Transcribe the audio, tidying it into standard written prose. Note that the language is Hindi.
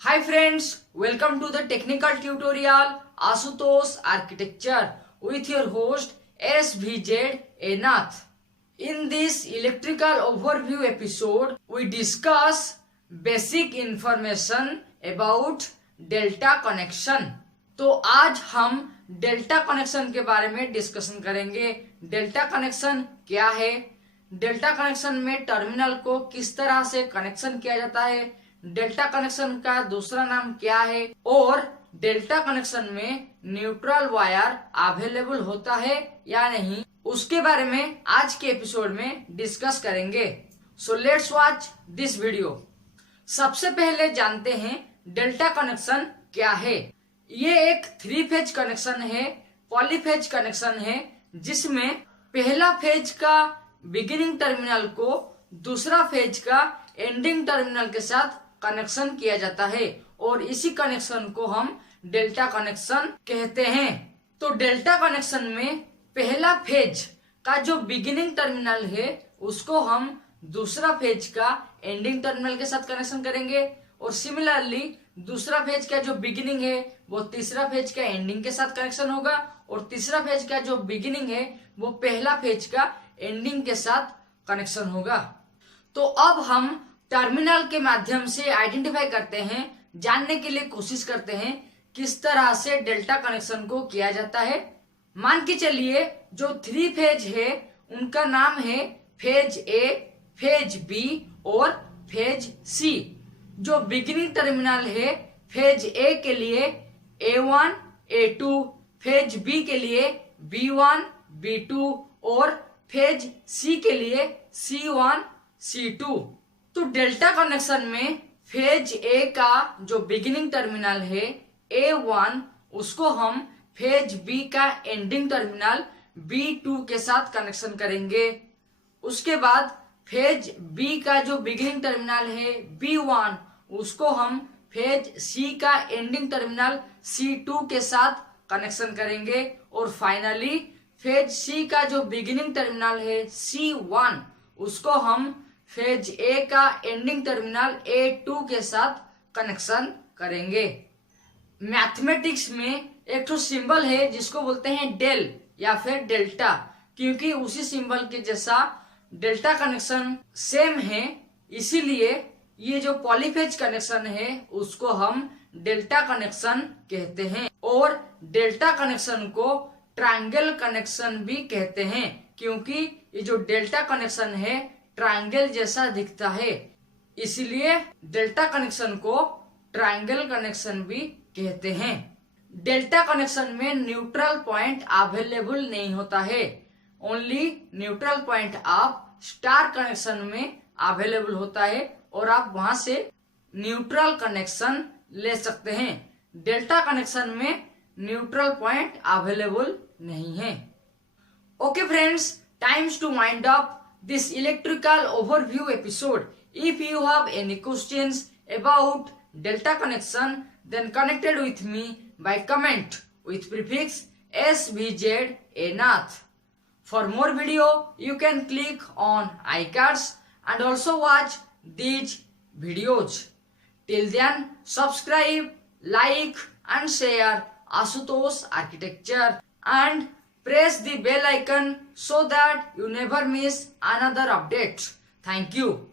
Hi friends, welcome to the technical tutorial ASHUTOSH'S Architecture with your host SVZ A NATH. In this electrical overview episode, we discuss basic information about delta connection. तो आज हम डेल्टा कनेक्शन के बारे में डिस्कशन करेंगे। डेल्टा कनेक्शन क्या है, डेल्टा कनेक्शन में टर्मिनल को किस तरह से कनेक्शन किया जाता है, डेल्टा कनेक्शन का दूसरा नाम क्या है और डेल्टा कनेक्शन में न्यूट्रल वायर अवेलेबल होता है या नहीं, उसके बारे में आज के एपिसोड में डिस्कस करेंगे। So let's watch this video. सबसे पहले जानते हैं डेल्टा कनेक्शन क्या है। ये एक 3 फेज कनेक्शन है, पॉलीफेज कनेक्शन है, जिसमें पहला फेज का बिगिनिंग टर्मिनल को दूसरा फेज का एंडिंग टर्मिनल के साथ कनेक्शन किया जाता है और इसी कनेक्शन को हम डेल्टा कनेक्शन कहते हैं। तो डेल्टा कनेक्शन में पहला फेज का जो बिगिनिंग टर्मिनल है उसको हम दूसरा फेज का एंडिंग टर्मिनल के साथ कनेक्शन करेंगे और सिमिलरली दूसरा फेज का जो बिगिनिंग है वो तीसरा फेज का एंडिंग के साथ कनेक्शन होगा और तीसरा फेज का जो बिगिनिंग है वो पहला फेज का एंडिंग के साथ कनेक्शन होगा। तो अब हम टर्मिनल के माध्यम से आइडेंटिफाई करते हैं, जानने के लिए कोशिश करते हैं किस तरह से डेल्टा कनेक्शन को किया जाता है। मान के चलिए जो 3 फेज है उनका नाम है फेज ए, फेज बी और फेज सी। जो बिगिनिंग टर्मिनल है फेज ए के लिए A1, A2, फेज बी के लिए B1, B2 और फेज सी के लिए C1, C2। तो डेल्टा कनेक्शन में फेज ए का जो बिगिनिंग टर्मिनल है A1 उसको हम फेज बी का एंडिंग टर्मिनल B2 के साथ कनेक्शन करेंगे। उसके बाद फेज बी का जो बिगिनिंग टर्मिनल है B1 उसको हम फेज सी का एंडिंग टर्मिनल C2 के साथ कनेक्शन करेंगे और फाइनली फेज सी का जो बिगिनिंग टर्मिनल है C1 उसको हम फेज ए का एंडिंग टर्मिनल A2 के साथ कनेक्शन करेंगे। मैथमेटिक्स में एक तो सिंबल है जिसको बोलते हैं डेल या फिर डेल्टा, क्योंकि उसी सिंबल के जैसा डेल्टा कनेक्शन सेम है, इसीलिए ये जो पॉलीफेज कनेक्शन है उसको हम डेल्टा कनेक्शन कहते हैं और डेल्टा कनेक्शन को ट्रायंगल कनेक्शन भी कहते हैं, क्योंकि ये जो डेल्टा कनेक्शन है ट्रायंगल जैसा दिखता है, इसीलिए डेल्टा कनेक्शन को ट्रायंगल कनेक्शन भी कहते हैं। डेल्टा कनेक्शन में न्यूट्रल पॉइंट अवेलेबल नहीं होता है, ओनली न्यूट्रल पॉइंट आप स्टार कनेक्शन में अवेलेबल होता है और आप वहां से न्यूट्रल कनेक्शन ले सकते हैं। डेल्टा कनेक्शन में न्यूट्रल पॉइंट अवेलेबल नहीं है। Okay friends, times to wind up this electrical overview episode. If you have any questions about delta connection, then connected with me by comment with prefix SVZ A NATH. For more video, you can click on iCards and also watch these videos. Till then, subscribe, like and share ASHUTOSH'S Architecture and press the bell icon so that you never miss another update. Thank you.